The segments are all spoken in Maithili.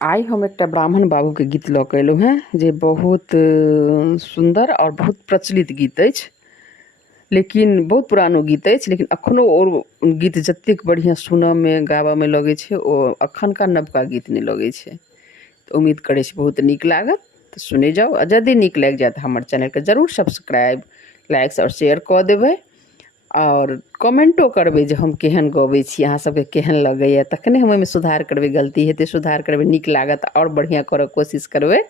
आइ हम एकटा ब्राह्मण बाबू के गीत लऽ कऽ एलहुँ हेँ जे बहुत सुन्दर और बहुत प्रचलित गीत अछि, लेकिन बहुत पुरानो गीत अछि, लेकिन अखनो ओ गीत जतेक बढ़िआँ सुनयमे गाबयमे लगै छै ओ अखनका नवका गीत नहि लगै छै। तऽ उम्मीद करै छी बहुत नीक लागत, तऽ सुनै जाउ। आ यदि नीक लागि जाय तऽ हमर चैनलके जरूर सब्सक्राइब, लाइक और शेयर कऽ देबै और कमेंटो करबै जे हम केहन गबै छी, अहाँ सबके केहन लगैए, तखने हम ओहिमे सुधार करबै। गलती हेतै सुधार करबै, नीक लागत और बढ़िआँ करऽ कोशिश करबै,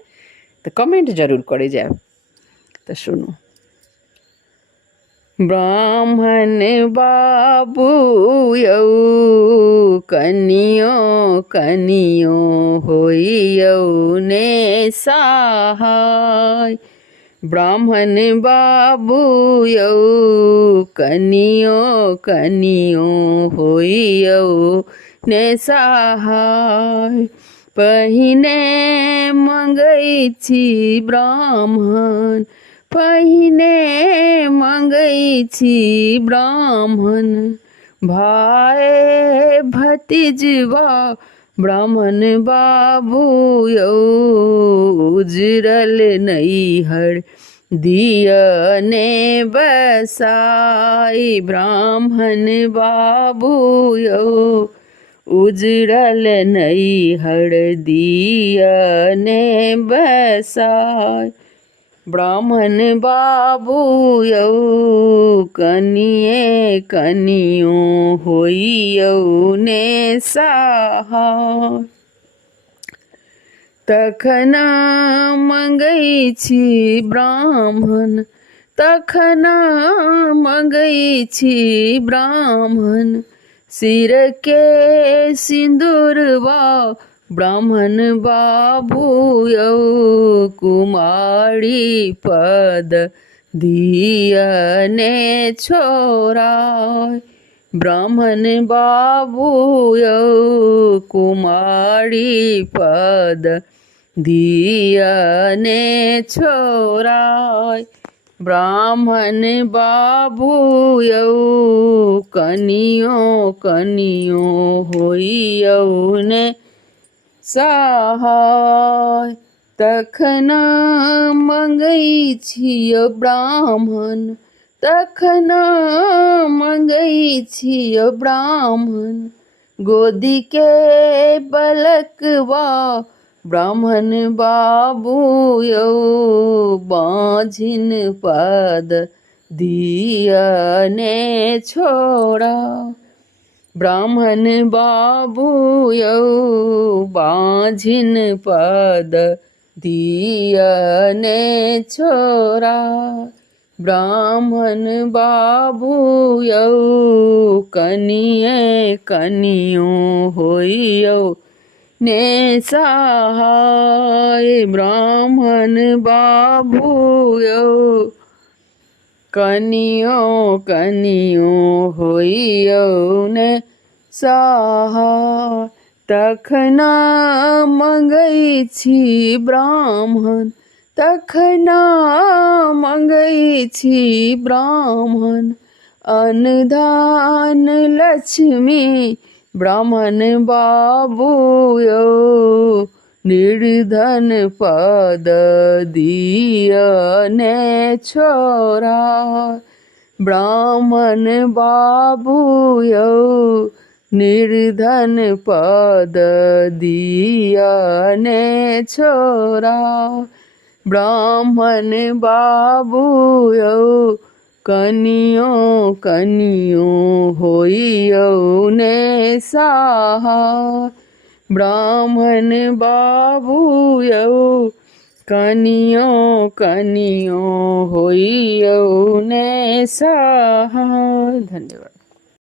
तऽ कमेंट जरूर करै जायब। तऽ सुनू। ब्राह्मण बाबू यौ कनियो कनियो होइयौ ने सहाय। ब्राह्मण बाबू यौ कनियो कनियो होइयौ ने सहाय। पहिने मंगै छी ब्राह्मण, पहिने मंगै छी ब्राह्मण, भाय भतीजवा ब्राह्मण बाबू यौ उजरल नैहर दिया ने बसाई। ब्राह्मण बाबू यौ उजरल नैहर दिया ने बसाई। ब्राह्मण बाबू यौ कनिये कनियो होइयौ ने सहाय। तखन मंगै छी ब्राह्मण, तखन मंगै छी ब्राह्मण, सिर के सिंदूरवा ब्राह्मण बाबू यौ कुमारी पद दिया ने छोड़ाय। ब्राह्मण बाबू यौ कुमारी पद दिया ने छोड़ाय। ब्राह्मण बाबू यौ कनियो कनियो होइयौ ने सहाय। तखन मंगै छियौ ब्राह्मण, तखन मंगै छियौ ब्राह्मण, गोदी के बलकवा ब्राह्मण बाबू यौ बाँझिन पद दिया ने छोड़ा। ब्राह्मण बाबू यौ बाँझिन पद दिया ने छोड़ा। ब्राह्मण बाबू यौ कनिये कनियो होइयौ ने सहाय। ब्राह्मण बाबू यौ कनियो कनियो होइयौ ने सहाय। तखन मंगै छी ब्राह्मण, तखन मंगै छी ब्राह्मण, अन्न लक्ष्मी ब्राह्मण बाबू यौ निर्धन पद दिया ने छोड़ा। ब्राह्मण बाबू यौ निर्धन पद दिया ने छोड़ा। ब्राह्मण बाबू यौ कनियो कनियो होइयौ ने सहाय। ब्राह्मण बाबू यौ कनियो कनियो होइयौ ने सहाय। धन्यवाद।